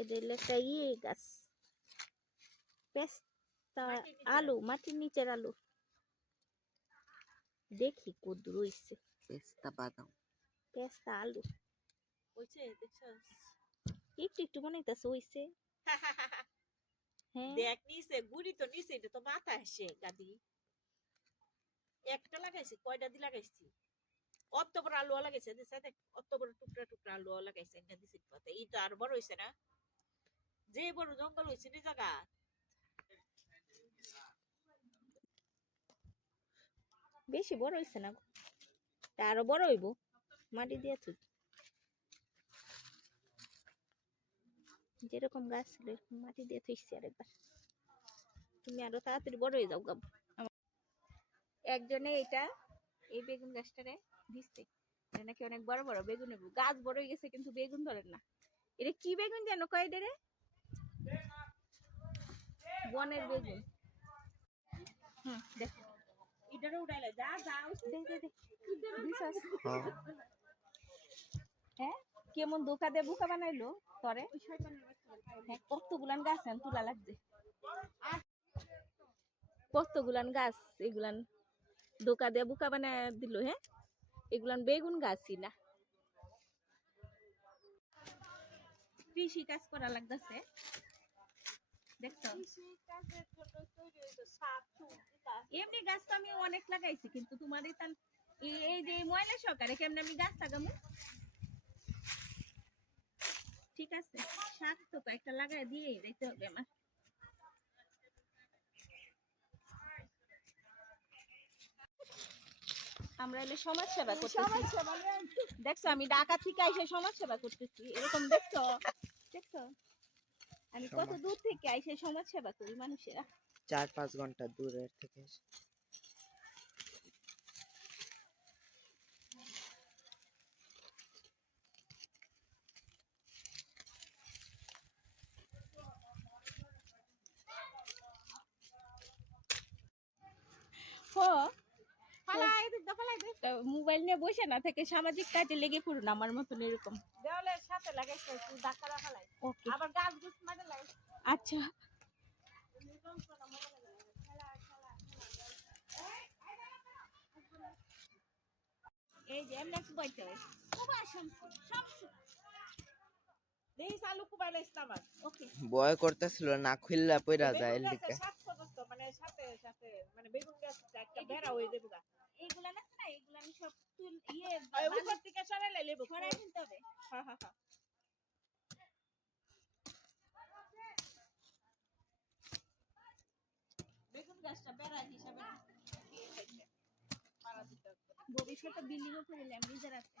এদের একটা গাছ পেস্তা আলু, মাটির নিচের আলু। দেখি কদ্দুর হইছে। পেস্তা বাদাম, পেস্তা আলু হইছে দেখছস? একটু একটু মনে হইতাছে হইছে। হ্যাঁ দেখ নিছে গুড়ি তো নিছে, এটা তো মাথা আসে গাদি। একটা লাগাইছি, কয়টা দি লাগাইছি? অত বড় আলু লাগাইছে, দেখ অত বড় টুকরা টুকরা আলু লাগাইছে, এটা দিছি পাতে। এটা আর বড় হইছে না? যে বড় জঙ্গল হইছে নি জায়গা। বেশি বড় হইছে না, আরো বড় হইব। মাটি দিয়ে তুই যেরকম গাছ ছিল মাটি দিয়ে থইছি আরেকবার। তুমি আরো তাড়াতাড়ি বড় হয়ে যাও গাব। একজনে এটা এই বেগুন গাছটারে দিচ্ছে, এটা নাকি অনেক বড় বড় বেগুন হইব। গাছ বড় হয়ে গেছে কিন্তু বেগুন ধরে না। এটা কি বেগুন যেন কয় রে? বনের বেগুন। দেখ এটারে উড়াইলা যা যা দে দে দে দিছাস। হ্যাঁ কেমন ধোকা দে বোকা বানাইলো তরে। হ্যাঁ কতগুলান গাছ তুলা লাগছে, কতগুলান গাছ এগুলান ধোকা দিয়ে বোকা বানায় দিল। হ্যাঁ এগুলান বেগুন গাছই না। কৃষি কাজ করা লাগতেছে দেখছো। এমনি গাছ তো আমি অনেক লাগাইছি, কিন্তু তোমার এই যে ময়লা সরকারে কেমন আমি গাছ লাগামু? ঠিক আছে শাক তো একটা লাগাই দিয়ে দিতে হবে আমার। আমরা এলে সমাজ সেবা করতেছি। দেখছো আমি ঢাকা থেকে এসে সমাজ সেবা করতেছি, এরকম দেখছো? দেখছো আমি কত দূর থেকে এসে সমাজ সেবা করি মানুষেরা। 4-5 ঘন্টা দূরের থেকে। মোবাইল নিয়ে বসে না থেকে সামাজিক কাজে লেগে পড়ুন আমার মতন এরকম। দেওয়ালের সাথে লাগাইছে ধাক্কা রাখা লাগে। ওকে আবার গাছ গুছ মাঝে লাগাইছে। আচ্ছা এই যে এমনি বইতে হয় খুব আশামসি সব দেই চালু কুবাইলাইছ না আবার। ওকে ভয় করতেছিল না খুললা পয়রা যায় বেগুন এদিকে। গাছের সাথে পর্যন্ত মানে সাথে সাথে মানে বেগুন গাছ একটা বেড়া হয়ে যাবে গা। এইগুলা না না এইগুলা আমি সব উপর থেকে সরাইলে লেবু সরাই ফেলতে হবে। হ্যাঁ হ্যাঁ হ্যাঁ বেগুন গাছটা বেড়া হিসাবে ভবিষ্যতে বিল্ডিং ও করে আমি নিজের আছে।